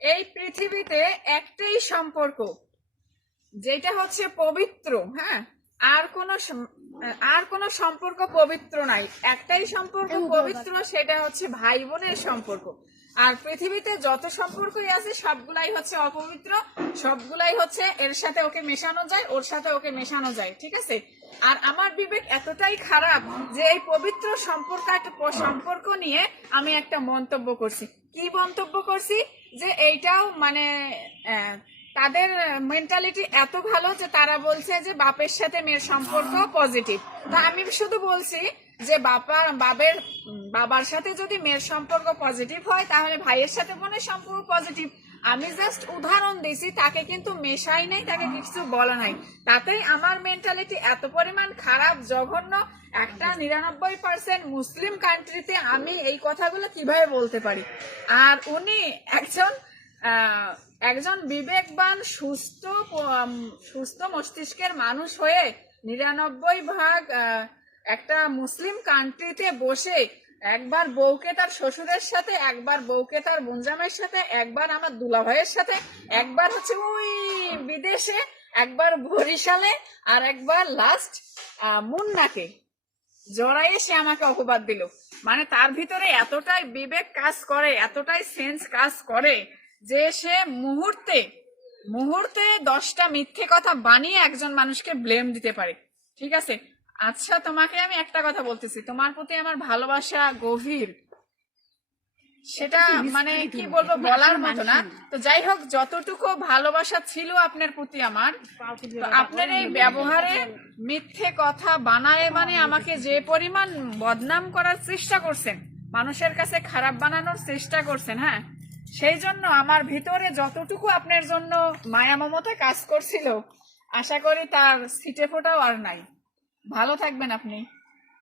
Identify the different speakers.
Speaker 1: এই পৃথিবীতে একটাই সম্পর্ক যেটা হচ্ছে পবিত্র হ্যাঁ? আর কোন আর কোন সম্পর্ক পবিত্র নাই। একটাই সম্পর্ক পবিত্র সেটা হচ্ছে ভাই বোনের সম্পর্ক। আর পৃথিবীতে যত সম্পর্কই আছে সবগুলাই হচ্ছে অপবিত্র সবগুলাই হচ্ছে এর সাথে ওকে মেশানো যায় ওর সাথে ওকে মেশানো যায় ঠিক আছে? আর আমার বিবেক এতটাই খারাপ যে এই পবিত্র সম্পর্ক একটা সম্পর্ক নিয়ে আমি একটা মন্তব্য করছি। কি মন্তব্য করছি? যে এইটাও মানে তাদের মেন্টালিটি এত ভালো যে তারা বলছে যে বাপের সাথে মেয়ের সম্পর্ক পজিটিভ তো আমি শুধু বলছি যে বাবার বাবের বাবার সাথে যদি মেয়ের সম্পর্ক পজিটিভ হয় তাহলে ভাইয়ের সাথে মনে সম্পর্ক পজিটিভ আমি জাস্ট উদাহরণ দিছি, তাকে কিন্তু মেশাই নাই, তাকে কিছু বলা নাই। তাতেই আমার মেন্টালিটি এত পরিমাণ খারাপ, জঘন্য। একটা নিরানব্বই পার্সেন্ট মুসলিম কান্ট্রিতে আমি এই কথাগুলো কীভাবে বলতে পারি? আর উনি একজন একজন বিবেকবান, সুস্থ সুস্থ মস্তিষ্কের মানুষ হয়ে নিরানব্বই ভাগ একটা মুসলিম কান্ট্রিতে বসে একবার বউকে তার শ্বশুরের সাথে, একবার বউকে তার বোনজামের সাথে, একবার আমার দুলা ভাইয়ের সাথে, একবার হচ্ছে ওই বিদেশে, একবার বরিশালে, আর একবার লাস্ট মুন্নাকে। জড়াইয়ে সে আমাকে অপবাদ দিল। মানে তার ভিতরে এতটাই বিবেক কাজ করে, এতটাই সেন্স কাজ করে যে সে মুহূর্তে মুহূর্তে দশটা মিথ্যে কথা বানিয়ে একজন মানুষকে ব্লেম দিতে পারে। ঠিক আছে? আচ্ছা তোমাকে আমি একটা কথা বলতেছি। তোমার প্রতি আমার ভালোবাসা গভীর। সেটা মানে কি বলব বলার মতো না। তো যাই হোক যতটুকু ভালোবাসা ছিল আপনার প্রতি আমার আপনার এই ব্যবহারে মিথ্যে কথা বানায় মানে আমাকে যে পরিমাণ বদনাম করার চেষ্টা করছেন মানুষের কাছে খারাপ বানানোর চেষ্টা করছেন হ্যাঁ? সেই জন্য আমার ভিতরে যতটুকু আপনার জন্য মায়া মমতা কাজ করছিল আশা করি তার সিটে ফোটাও আর নাই। ভালো থাকবেন আপনি।